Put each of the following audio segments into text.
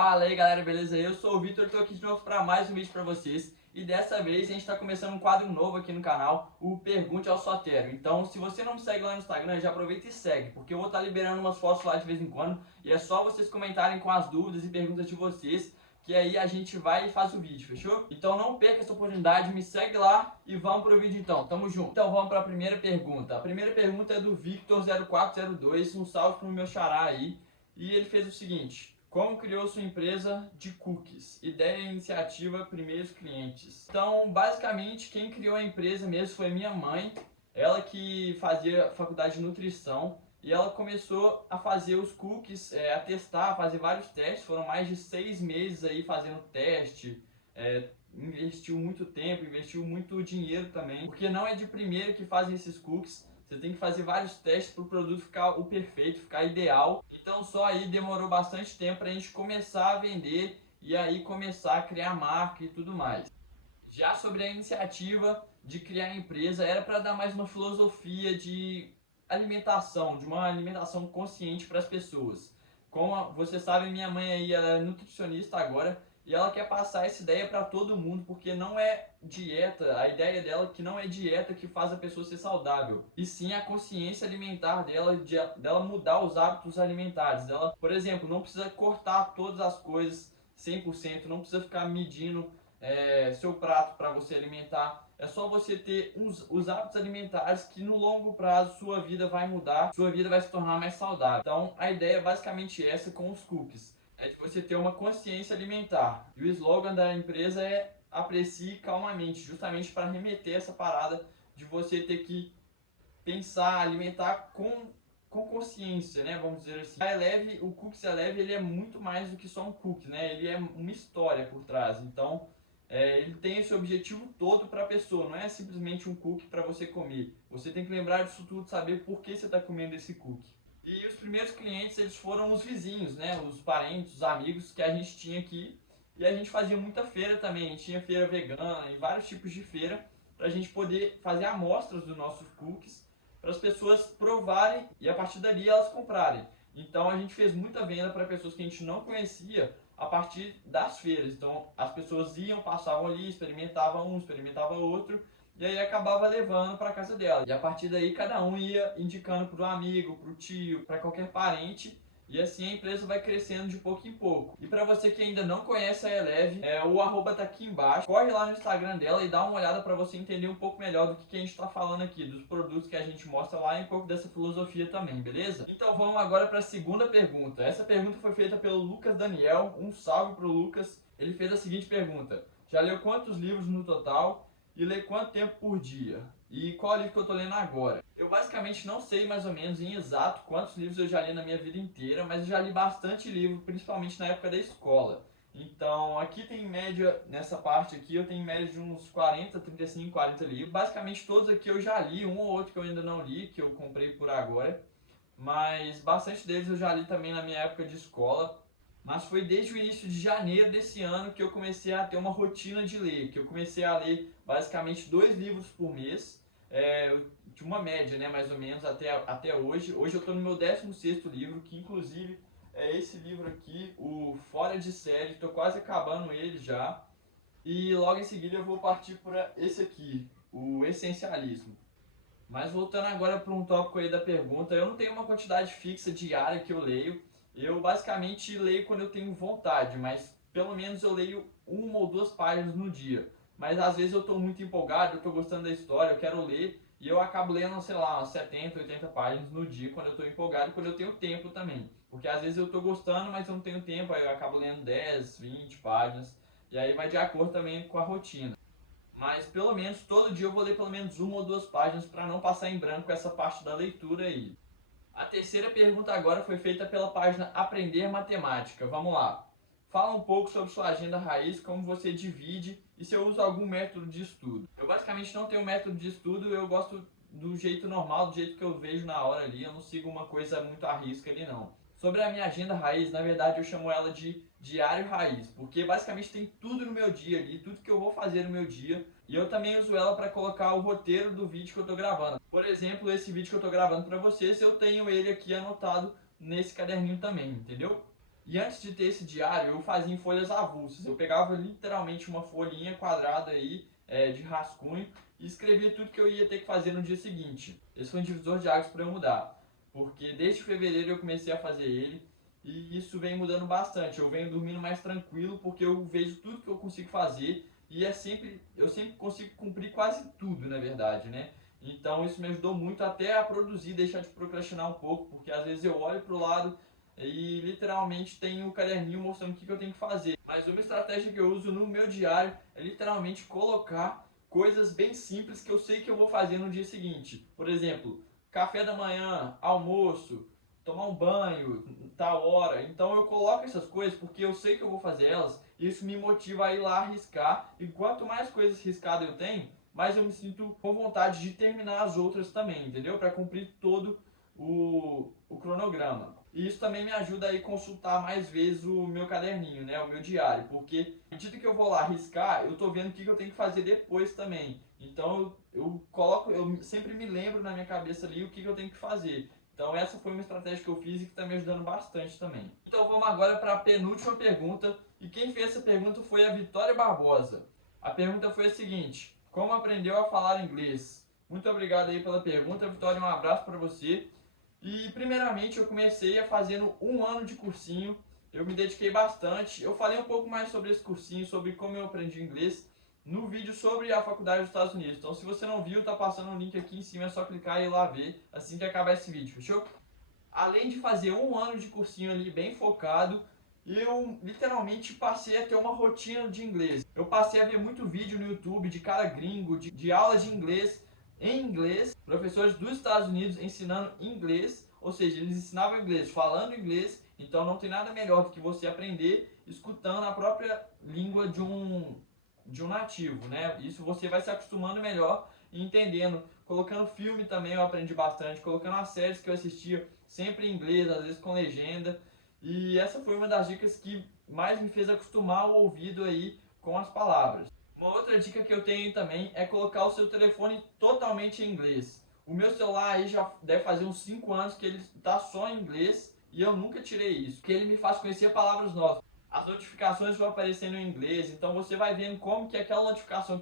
Fala aí galera, beleza? Eu sou o Vitor e tô aqui de novo para mais um vídeo para vocês. E dessa vez a gente está começando um quadro novo aqui no canal, o Pergunte ao Sotero. Então se você não me segue lá no Instagram, já aproveita e segue, porque eu vou estar liberando umas fotos lá de vez em quando. E é só vocês comentarem com as dúvidas e perguntas de vocês, que aí a gente vai e faz o vídeo, fechou? Então não perca essa oportunidade, me segue lá e vamos pro vídeo então, tamo junto. Então vamos para a primeira pergunta. A primeira pergunta é do Victor0402, um salve pro meu xará aí. E ele fez o seguinte: como criou sua empresa de cookies? Ideia e iniciativa, primeiros clientes. Então, basicamente, quem criou a empresa mesmo foi minha mãe. Ela que fazia faculdade de nutrição e ela começou a fazer os cookies, a testar, a fazer vários testes. Foram mais de 6 meses aí fazendo teste. Investiu muito tempo, investiu muito dinheiro também, porque não é de primeiro que fazem esses cookies. Você tem que fazer vários testes para o produto ficar o perfeito, ficar ideal. Então só aí demorou bastante tempo para a gente começar a vender e aí começar a criar marca e tudo mais. Já sobre a iniciativa de criar a empresa, era para dar mais uma filosofia de alimentação, de uma alimentação consciente para as pessoas. Como você sabe, minha mãe aí, ela é nutricionista agora e ela quer passar essa ideia para todo mundo, porque não é dieta, a ideia dela é que não é dieta que faz a pessoa ser saudável, e sim a consciência alimentar dela, dela mudar os hábitos alimentares dela. Por exemplo, não precisa cortar todas as coisas 100%, não precisa ficar medindo seu prato para você alimentar. É só você ter os hábitos alimentares que no longo prazo sua vida vai mudar, sua vida vai se tornar mais saudável. Então a ideia é basicamente essa com os cookies, é de você ter uma consciência alimentar. E o slogan da empresa é aprecie calmamente, justamente para remeter essa parada de você ter que pensar, alimentar com consciência, né? Vamos dizer assim. A Eleve, o Cookies Eleve, ele é muito mais do que só um cookie, né? Ele é uma história por trás. Então, ele tem esse objetivo todo para a pessoa, não é simplesmente um cookie para você comer. Você tem que lembrar disso tudo, saber por que você está comendo esse cookie. E os primeiros clientes, eles foram os vizinhos, né? Os parentes, os amigos que a gente tinha aqui. E a gente fazia muita feira também. A gente tinha feira vegana e vários tipos de feira para a gente poder fazer amostras dos nossos cookies para as pessoas provarem e a partir dali elas comprarem. Então a gente fez muita venda para pessoas que a gente não conhecia a partir das feiras. Então as pessoas iam, passavam ali, experimentavam um, experimentavam outro e aí acabava levando para casa dela. E a partir daí cada um ia indicando para o amigo, para o tio, para qualquer parente. E assim a empresa vai crescendo de pouco em pouco. E para você que ainda não conhece a Eleve, o arroba tá aqui embaixo. Corre lá no Instagram dela e dá uma olhada para você entender um pouco melhor do que a gente está falando aqui, dos produtos que a gente mostra lá e um pouco dessa filosofia também, beleza? Então vamos agora para a segunda pergunta. Essa pergunta foi feita pelo Lucas Daniel. Um salve pro Lucas. Ele fez a seguinte pergunta: já leu quantos livros no total? E lê quanto tempo por dia? E qual livro que eu tô lendo agora? Eu basicamente não sei mais ou menos em exato quantos livros eu já li na minha vida inteira, mas eu já li bastante livro, principalmente na época da escola. Então, aqui tem em média, nessa parte aqui, eu tenho em média de uns 40, 35, 40 livros. Basicamente todos aqui eu já li, um ou outro que eu ainda não li, que eu comprei por agora. Mas bastante deles eu já li também na minha época de escola. Mas foi desde o início de janeiro desse ano que eu comecei a ter uma rotina de ler, que eu comecei a ler basicamente 2 livros por mês, de uma média, né, mais ou menos, até hoje. Hoje eu estou no meu 16º livro, que inclusive é esse livro aqui, o Fora de Série, estou quase acabando ele já. E logo em seguida eu vou partir para esse aqui, o Essencialismo. Mas voltando agora para um tópico aí da pergunta, eu não tenho uma quantidade fixa diária que eu leio. Eu basicamente leio quando eu tenho vontade, mas pelo menos eu leio 1 ou 2 páginas no dia. Mas às vezes eu estou muito empolgado, eu estou gostando da história, eu quero ler, e eu acabo lendo, sei lá, umas 70, 80 páginas no dia quando eu estou empolgado e quando eu tenho tempo também. Porque às vezes eu estou gostando, mas eu não tenho tempo, aí eu acabo lendo 10, 20 páginas, e aí vai de acordo também com a rotina. Mas pelo menos todo dia eu vou ler pelo menos 1 ou 2 páginas para não passar em branco essa parte da leitura aí. A terceira pergunta agora foi feita pela página Aprender Matemática. Vamos lá. Fala um pouco sobre sua agenda raiz, como você divide e se eu uso algum método de estudo. Eu basicamente não tenho método de estudo, eu gosto do jeito normal, do jeito que eu vejo na hora ali, eu não sigo uma coisa muito à risca ali não. Sobre a minha agenda raiz, na verdade eu chamo ela de diário raiz, porque basicamente tem tudo no meu dia ali, tudo que eu vou fazer no meu dia, e eu também uso ela para colocar o roteiro do vídeo que eu estou gravando. Por exemplo, esse vídeo que eu estou gravando para vocês, eu tenho ele aqui anotado nesse caderninho também, entendeu? E antes de ter esse diário, eu fazia em folhas avulsas. Eu pegava literalmente uma folhinha quadrada aí, de rascunho, e escrevia tudo que eu ia ter que fazer no dia seguinte. Esse foi um divisor de águas para eu mudar, porque desde fevereiro eu comecei a fazer ele, e isso vem mudando bastante. Eu venho dormindo mais tranquilo porque eu vejo tudo que eu consigo fazer e eu sempre consigo cumprir quase tudo, na verdade, né? Então isso me ajudou muito até a produzir, deixar de procrastinar um pouco, porque às vezes eu olho para o lado e literalmente tem o caderninho mostrando o que eu tenho que fazer. Mas uma estratégia que eu uso no meu diário é literalmente colocar coisas bem simples que eu sei que eu vou fazer no dia seguinte. Por exemplo, café da manhã, almoço, tomar um banho, tal hora. Então eu coloco essas coisas porque eu sei que eu vou fazer elas e isso me motiva a ir lá arriscar. E quanto mais coisas riscadas eu tenho, mais eu me sinto com vontade de terminar as outras também, entendeu? Para cumprir todo o cronograma. E isso também me ajuda a ir consultar mais vezes o meu caderninho, né, o meu diário, porque à medida que eu vou lá riscar, eu tô vendo o que eu tenho que fazer depois também. Então eu sempre me lembro na minha cabeça ali o que eu tenho que fazer. Então essa foi uma estratégia que eu fiz e que está me ajudando bastante também. Então vamos agora para a penúltima pergunta. E quem fez essa pergunta foi a Vitória Barbosa. A pergunta foi a seguinte: como aprendeu a falar inglês? Muito obrigado aí pela pergunta, Vitória. Um abraço para você. E primeiramente eu comecei a fazendo um ano de cursinho. Eu me dediquei bastante. Eu falei um pouco mais sobre esse cursinho, sobre como eu aprendi inglês no vídeo sobre a faculdade dos Estados Unidos. Então se você não viu, tá passando um link aqui em cima, é só clicar e ir lá ver assim que acabar esse vídeo, fechou? Além de fazer um ano de cursinho ali bem focado, eu literalmente passei a ter uma rotina de inglês. Eu passei a ver muito vídeo no YouTube de cara gringo, de aulas de inglês em inglês, professores dos Estados Unidos ensinando inglês, ou seja, eles ensinavam inglês falando inglês, então não tem nada melhor do que você aprender escutando a própria língua de um nativo, né? Isso você vai se acostumando melhor e entendendo. Colocando filme também eu aprendi bastante, colocando as séries que eu assistia sempre em inglês, às vezes com legenda. E essa foi uma das dicas que mais me fez acostumar o ouvido aí com as palavras. Uma outra dica que eu tenho também é colocar o seu telefone totalmente em inglês. O meu celular aí já deve fazer uns 5 anos que ele está só em inglês e eu nunca tirei isso, porque ele me faz conhecer palavras novas. As notificações vão aparecendo em inglês, então você vai vendo como que aquela notificação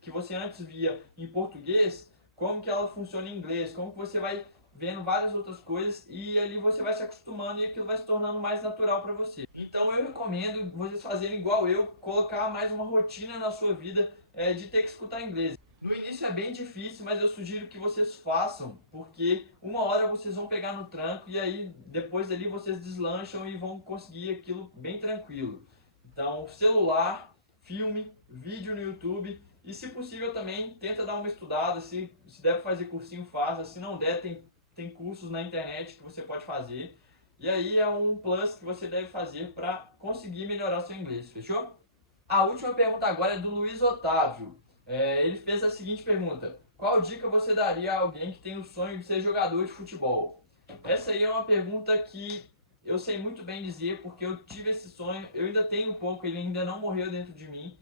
que você antes via em português, como que ela funciona em inglês, como que você vai vendo várias outras coisas e ali você vai se acostumando e aquilo vai se tornando mais natural para você. Então eu recomendo vocês fazerem igual eu, colocar mais uma rotina na sua vida de ter que escutar inglês. No início é bem difícil, mas eu sugiro que vocês façam, porque uma hora vocês vão pegar no tranco e aí depois dali vocês deslancham e vão conseguir aquilo bem tranquilo. Então, celular, filme, vídeo no YouTube e se possível também tenta dar uma estudada, se deve fazer cursinho faça, se não der tem cursos na internet que você pode fazer. E aí é um plus que você deve fazer para conseguir melhorar seu inglês, fechou? A última pergunta agora é do Luiz Otávio. Ele fez a seguinte pergunta: qual dica você daria a alguém que tem o sonho de ser jogador de futebol? Essa aí é uma pergunta que eu sei muito bem dizer, porque eu tive esse sonho, eu ainda tenho um pouco, ele ainda não morreu dentro de mim.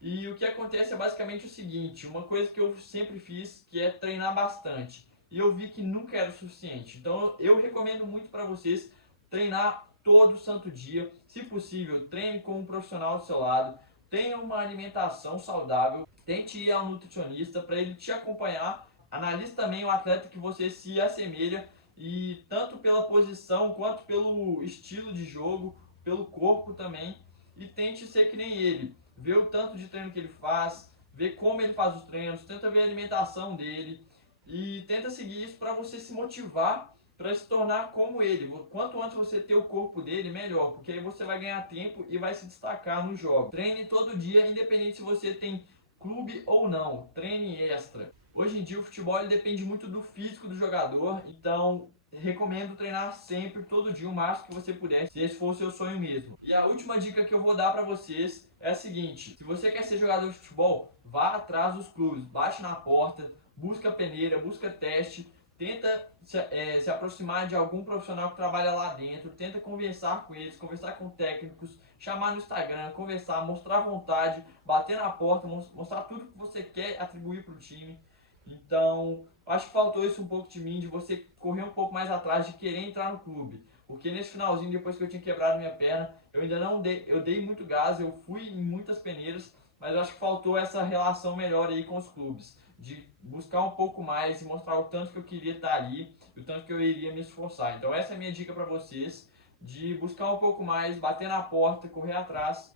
E o que acontece é basicamente o seguinte: uma coisa que eu sempre fiz, que é treinar bastante. E eu vi que nunca era o suficiente. Então eu recomendo muito para vocês treinar todo santo dia. Se possível, treine com um profissional do seu lado. Tenha uma alimentação saudável. Tente ir ao nutricionista para ele te acompanhar. Analise também o atleta que você se assemelha. E tanto pela posição quanto pelo estilo de jogo, pelo corpo também. E tente ser que nem ele. Vê o tanto de treino que ele faz, vê como ele faz os treinos, tenta ver a alimentação dele e tenta seguir isso para você se motivar para se tornar como ele. Quanto antes você ter o corpo dele, melhor, porque aí você vai ganhar tempo e vai se destacar no jogo. Treine todo dia, independente se você tem clube ou não. Treine extra. Hoje em dia o futebol ele depende muito do físico do jogador, então recomendo treinar sempre, todo dia, o máximo que você puder, se esse for o seu sonho mesmo. E a última dica que eu vou dar para vocês é a seguinte: se você quer ser jogador de futebol, vá atrás dos clubes, bate na porta, busca peneira, busca teste, tenta se aproximar de algum profissional que trabalha lá dentro, tenta conversar com eles, conversar com técnicos, chamar no Instagram, conversar, mostrar vontade, bater na porta, mostrar tudo que você quer atribuir para o time. Então, acho que faltou isso um pouco de mim, de você correr um pouco mais atrás, de querer entrar no clube. Porque nesse finalzinho, depois que eu tinha quebrado minha perna, eu ainda não dei, eu dei muito gás, eu fui em muitas peneiras, mas eu acho que faltou essa relação melhor aí com os clubes, de buscar um pouco mais e mostrar o tanto que eu queria estar ali, o tanto que eu iria me esforçar. Então essa é a minha dica para vocês, de buscar um pouco mais, bater na porta, correr atrás.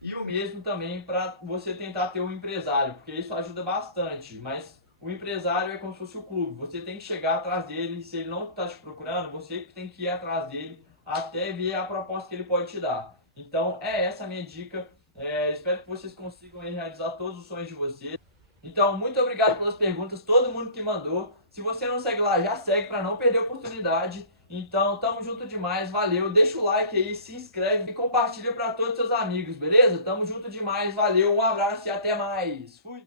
E o mesmo também para você tentar ter um empresário, porque isso ajuda bastante, mas o empresário é como se fosse o clube, você tem que chegar atrás dele, se ele não está te procurando, você que tem que ir atrás dele até ver a proposta que ele pode te dar. Então é essa a minha dica, espero que vocês consigam realizar todos os sonhos de vocês. Então, muito obrigado pelas perguntas, todo mundo que mandou. Se você não segue lá, já segue para não perder a oportunidade. Então, tamo junto demais, valeu. Deixa o like aí, se inscreve e compartilha para todos os seus amigos, beleza? Tamo junto demais, valeu, um abraço e até mais. Fui!